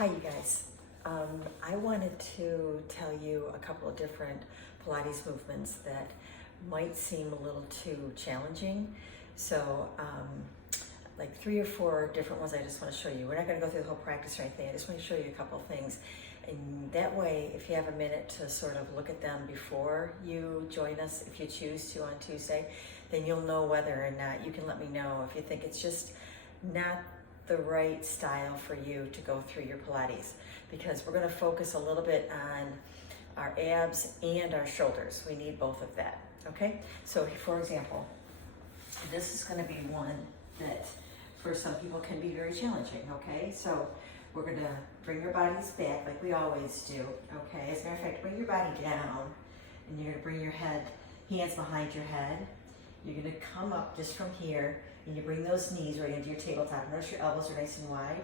Hi, you guys. I wanted to tell you a couple of different Pilates movements that might seem a little too challenging. So, like 3 or 4 different ones I just want to show you. We're not going to go through the whole practice or anything. I just want to show you a couple of things. And that way, if you have a minute to sort of look at them before you join us, if you choose to on Tuesday, then you'll know whether or not you can let me know if you think it's just not the right style for you to go through your Pilates, because we're going to focus a little bit on our abs and our shoulders. We need both of that. Okay, so for example, this is going to be one that for some people can be very challenging. Okay, so we're going to bring your bodies back like we always do. Okay, as a matter of fact, bring your body down and you're going to bring your head, hands behind your head. You're going to come up just from here and you bring those knees right into your tabletop. Notice your elbows are nice and wide.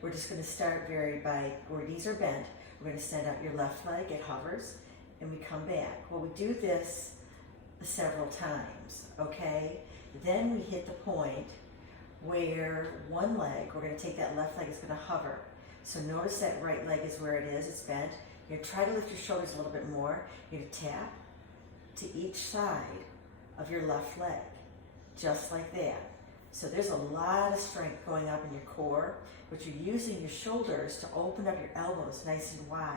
We're just going to start by where knees are bent. We're going to send out your left leg, it hovers, and we come back. Well, we do this several times, okay? Then we hit the point where one leg, we're going to take that left leg, is going to hover. So notice that right leg is where it is, it's bent. You're going to try to lift your shoulders a little bit more. You're going to tap to each side of your left leg, just like that. So there's a lot of strength going up in your core, but you're using your shoulders to open up your elbows nice and wide.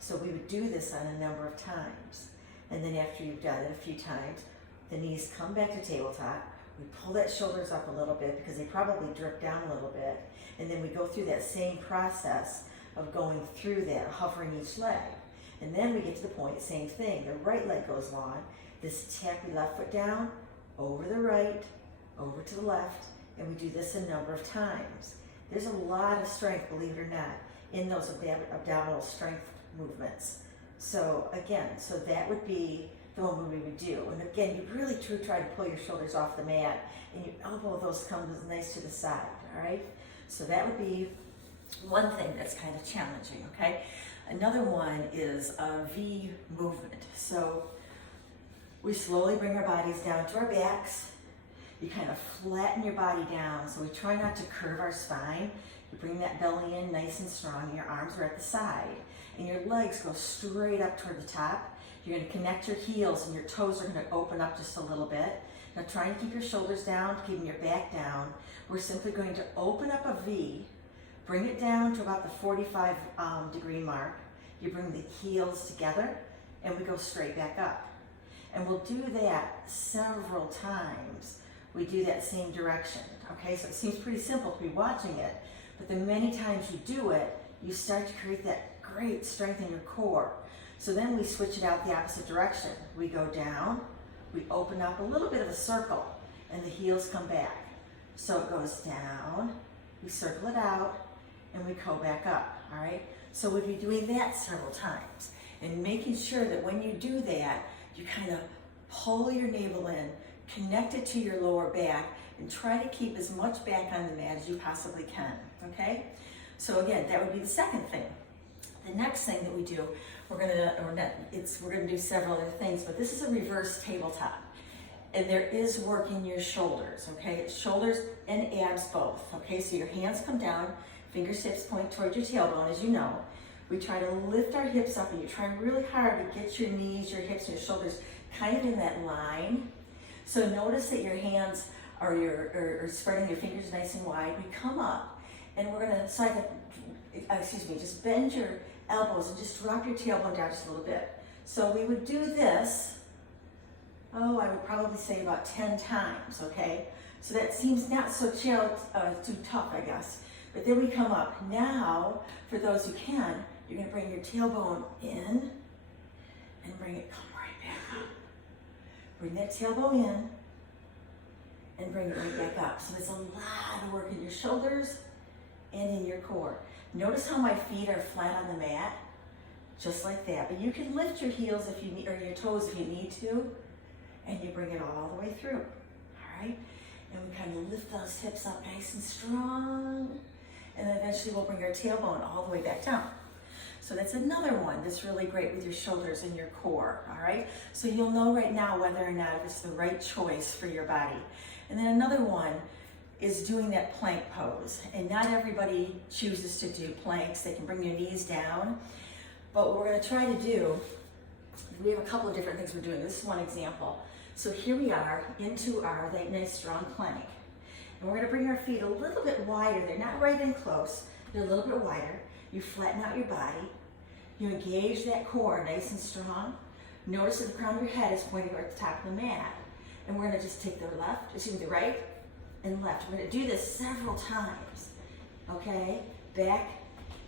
So we would do this on a number of times. And then after you've done it a few times, the knees come back to tabletop. We pull that shoulders up a little bit because they probably drip down a little bit. And then we go through that same process of going through that, hovering each leg. And then we get to the point, same thing, the right leg goes long. This tap your left foot down, over the right, over to the left, and we do this a number of times. There's a lot of strength, believe it or not, in those abdominal strength movements. So again, so that would be the one we would do. And again, you really try to pull your shoulders off the mat, and your elbow, those come nice to the side, all right? So that would be one thing that's kind of challenging, okay? Another one is a V movement. So we slowly bring our bodies down to our backs. You kind of flatten your body down, so we try not to curve our spine. You bring that belly in nice and strong, and your arms are at the side. And your legs go straight up toward the top. You're going to connect your heels, and your toes are going to open up just a little bit. Now try and keep your shoulders down, keeping your back down. We're simply going to open up a V, bring it down to about the 45 degree mark. You bring the heels together, and we go straight back up. And we'll do that several times. We do that same direction, okay? So it seems pretty simple to be watching it, but the many times you do it, you start to create that great strength in your core. So then we switch it out the opposite direction. We go down, we open up a little bit of a circle, and the heels come back. So it goes down, we circle it out, and we go back up, all right? So we'll be doing that several times, and making sure that when you do that, you kind of pull your navel in, connect it to your lower back, and try to keep as much back on the mat as you possibly can, okay? So again, that would be the second thing. The next thing that we do, we're gonna do several other things, but this is a reverse tabletop. And there is work in your shoulders, okay? It's shoulders and abs both, okay? So your hands come down, fingertips point toward your tailbone, as you know. We try to lift our hips up, and you try really hard to get your knees, your hips, and your shoulders kind of in that line. So notice that your hands are spreading your fingers nice and wide. We come up, and we're gonna just bend your elbows and just drop your tailbone down just a little bit. So we would do this, I would probably say about 10 times, okay? So that seems not so too tough, I guess. But then we come up. Now, for those who can, you're gonna bring your tailbone in and come right back up. Bring that tailbone in and bring it right back up. So it's a lot of work in your shoulders and in your core. Notice how my feet are flat on the mat, just like that. But you can lift your heels if you need, or your toes if you need to, and you bring it all the way through, all right? And we kind of lift those hips up nice and strong, and then eventually we'll bring our tailbone all the way back down. So that's another one that's really great with your shoulders and your core, all right? So you'll know right now whether or not it's the right choice for your body. And then another one is doing that plank pose. And not everybody chooses to do planks. They can bring your knees down. But what we're gonna try to do, we have a couple of different things we're doing. This is one example. So here we are into our that nice strong plank. And we're gonna bring our feet a little bit wider. They're not right in close, they're a little bit wider. You flatten out your body. You engage that core nice and strong. Notice that the crown of your head is pointing toward the top of the mat. And we're gonna just take the right and left. We're gonna do this several times, okay? Back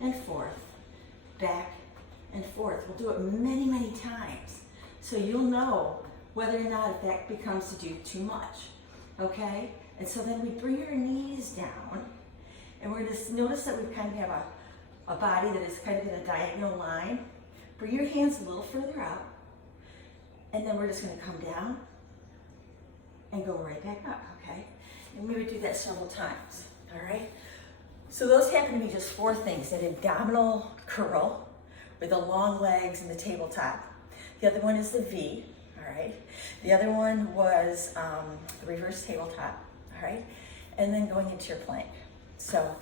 and forth, back and forth. We'll do it many, many times. So you'll know whether or not if that becomes to do too much, okay? And so then we bring our knees down, and we're gonna notice that we kind of have a body that is kind of in a diagonal line. Bring your hands a little further out, and then we're just gonna come down and go right back up, okay? And we would do that several times, all right? So those happen to be just 4 things: that abdominal curl with the long legs and the tabletop. The other one is the V, all right? The other one was the reverse tabletop, all right? And then going into your plank. So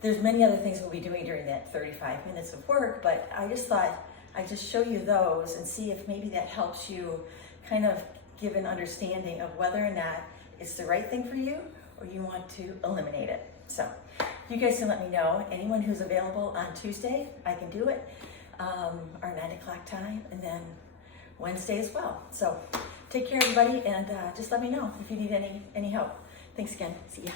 there's many other things we'll be doing during that 35 minutes of work, but I just thought I'd just show you those and see if maybe that helps you kind of give an understanding of whether or not it's the right thing for you or you want to eliminate it. So you guys can let me know. Anyone who's available on Tuesday, I can do it, our 9 o'clock time, and then Wednesday as well. So take care, everybody, and just let me know if you need any help. Thanks again. See ya.